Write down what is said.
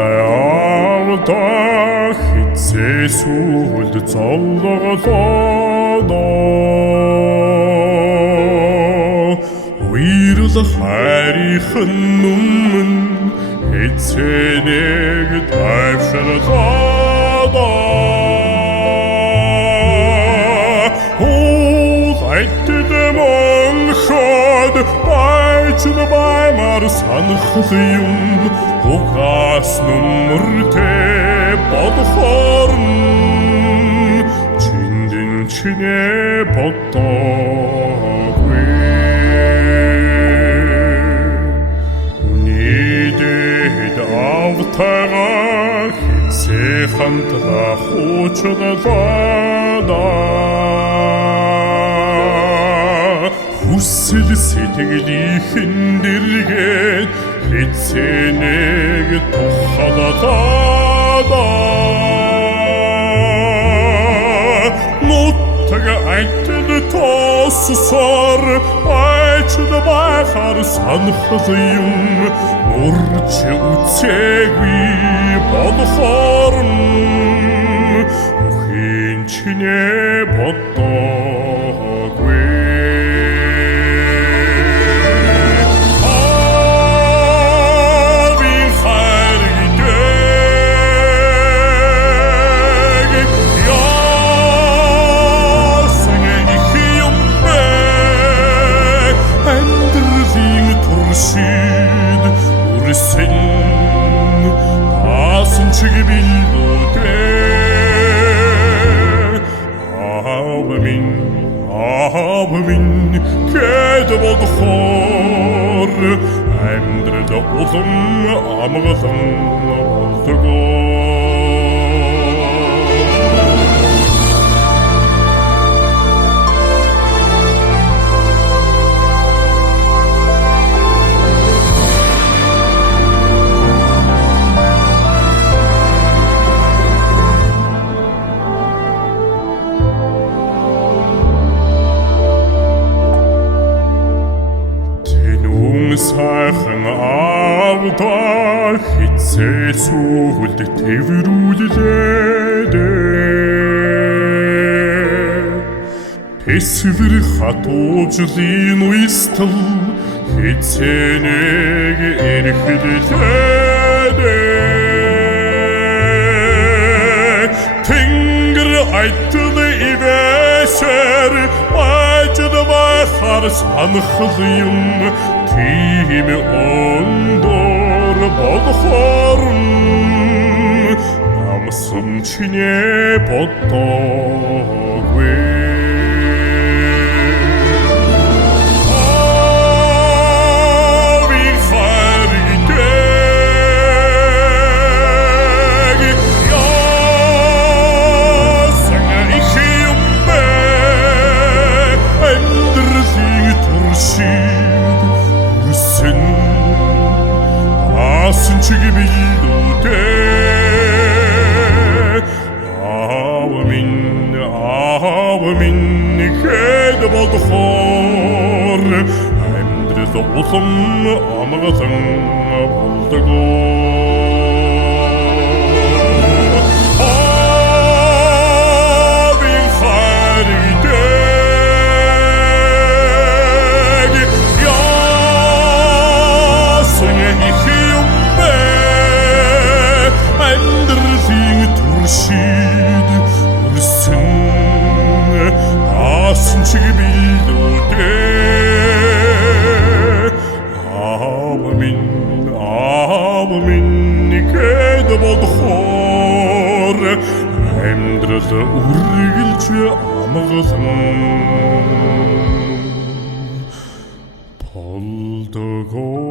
авда хэцээ сүлд золголоо уйрал хайрын нүмэн хэцээ нэг тайвширлоо Айтдэмонход байчд баймар санхл юм угаас нүмертэй бодхорн чиндэн чинэ бодоогүй Үнийдэд автага хэцээ хантла хуучдалаа Хүсэл сэтгэлийнхэн дэргээд хэцээ нэг тухалатаа Нутаг айтд тоссор байчд байхаар санхл юм урч үцээгүй бодхорн Охин чинэ бодоогүй Үрсэн асан чиг билүүтэй Аав минь гэд бодхоор амьдрал улам амгалан болдгоо Сайхан авда хэцээ сүлд тэврүүлээд Эсвэр хатуужлын уйстал хэцээ нэг эрхлээд Тэнгэр айтд ивэсэр байчд байхаар санхл юм Тийм ондор бодхорн намсан чинэ бодоогүй Асан чиг билүүтэй Аав минь гэд бодхоор амьдрал улам амгалан болдгоо Асан чиг билүүтэй Аав минь гэд бодхоор амьдрал үргэлж амгалан болдгоо